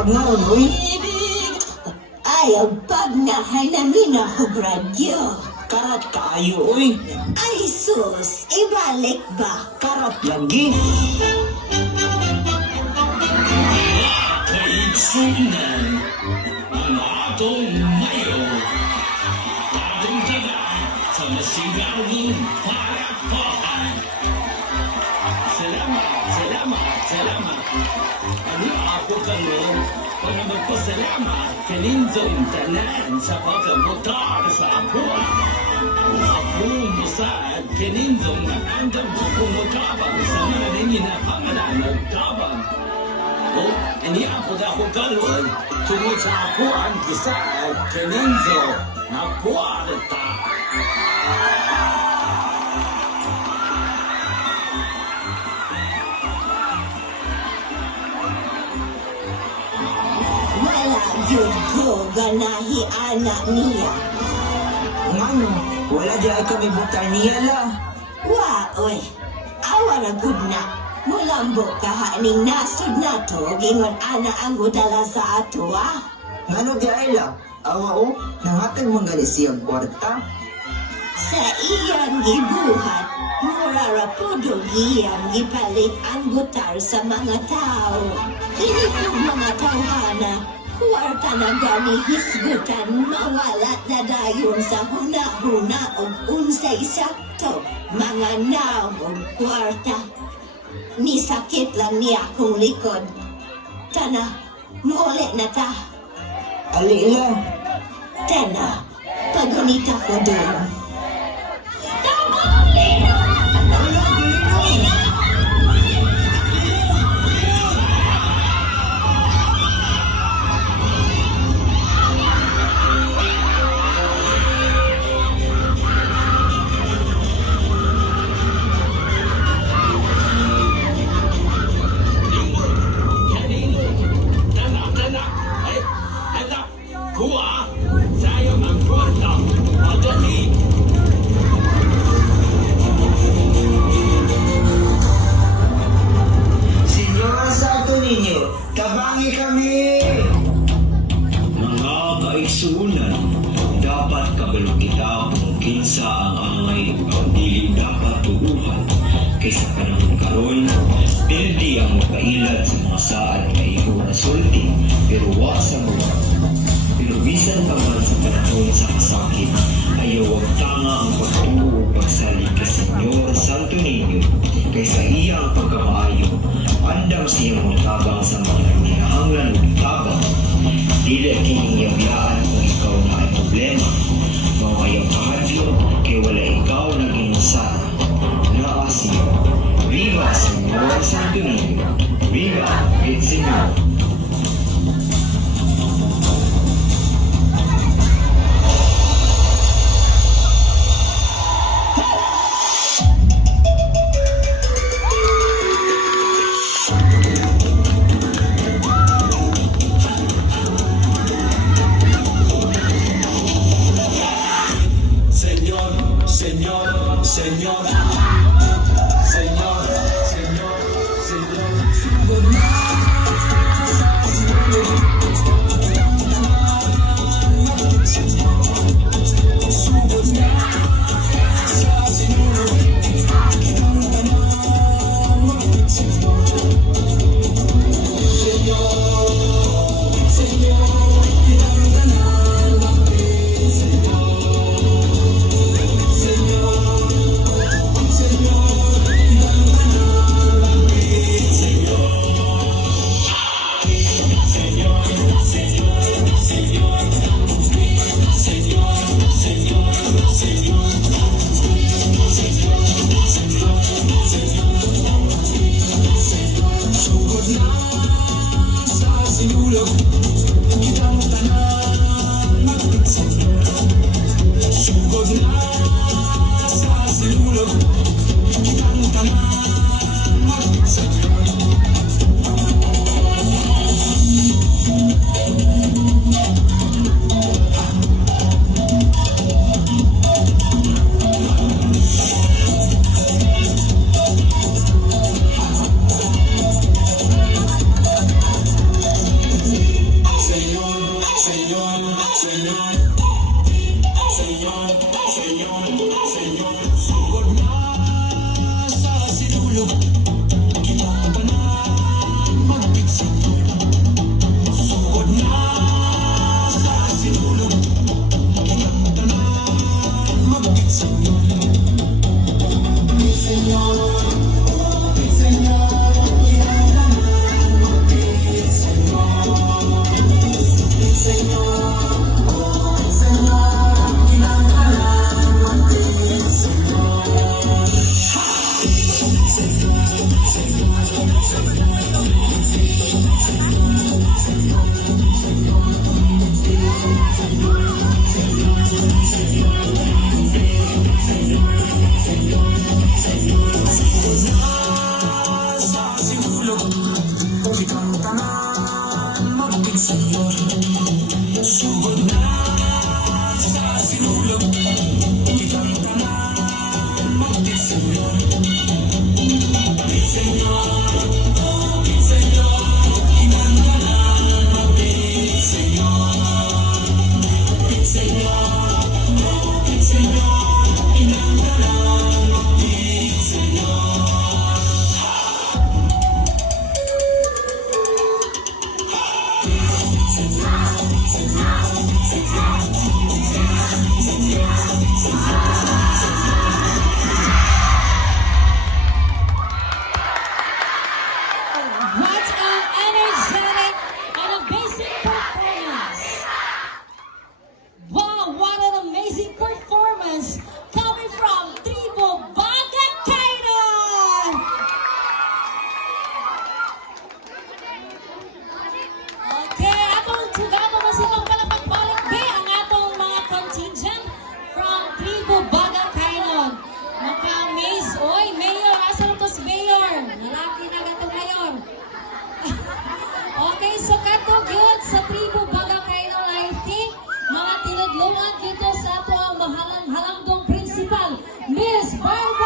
Agnaon, uy. Ayaw pag nahay namin ako gradyo. Karat kaayo, uy. Ay sus, ibalik ba? Karat lagi. Kaitsunan ang atong mayo. Bagong tiga sa masigawing parapahan. Salamat, salamat, salamat. Ano ako karon para magpasalamat kanindong tanan sa pagkabutar sa ako. Akong musad kanindong nagandam kung magkabang sa mga nangin na pangalan nagkabang. O, ini ako na ako karon tungod sa ako ang kisad kaninzo na kwarta. Wala yun ko ganahi anak niya. Ngano, wala di ay kami butar niya la. Wa, oy, awa na good na. Mulambo kahaning nasod na to, gingon ana ang gudala sa ato Ngano di ay la. Awa o, nangatag manggali siyang kwarta. Sa iyang gibuhat, murara po iyang gipalit ang gutar sa mga tao. Hinipog mga tawhana, kwarta na gani hisgutan, mawalat na dayon sa huna-huna o unsay sakto, mga naong kwarta. Nisakit lang niya akong likod. Tana, muli na ta. Ali la. Tana, pagunita ko doon. Senyor Santo Niño, tabangi kami! Mga kaigsunan, dapat kabalo kita kung kinsa ang angay o dili dapat tuuhan. Kaysa panahon karon, pwede ang magpailad sa mga saad na iho na sulti, pero wa sa mga. Pero bisan pa man sa panahon sa kasakit, ayaw wag tanga ang pagtuo o pagsalig kay Senyor Santo Niño. Kaysa iya ang pagkamaayo, andam siyang mutabang sa mga hinahanglan o tabang. Dili kining yabiyaan kung ikaw na ay problema. Mawayang kahadlo, kay wala ikaw naging sana. Naasiyo. Viva Senyor Santo Niño. Viva el Señor. Señor, Señor, Señor, Señor, Señor, Señor. What an energetic and amazing performance! Wow, what an amazing performance coming from Tribo Bagakainan! Okay, atong tugano masipang palapag-balik be ang atong mga contingent from Tribo Bagakainan. Maka-amaze, oy, Mayor, asa to si Mayor? Lalaki na gato Mayor. Okay, so katong yun sa Tribo Bagakainan, I think, mga tinudlungan dito sa ato ang mahalang-halangdong principal, Miss Barbara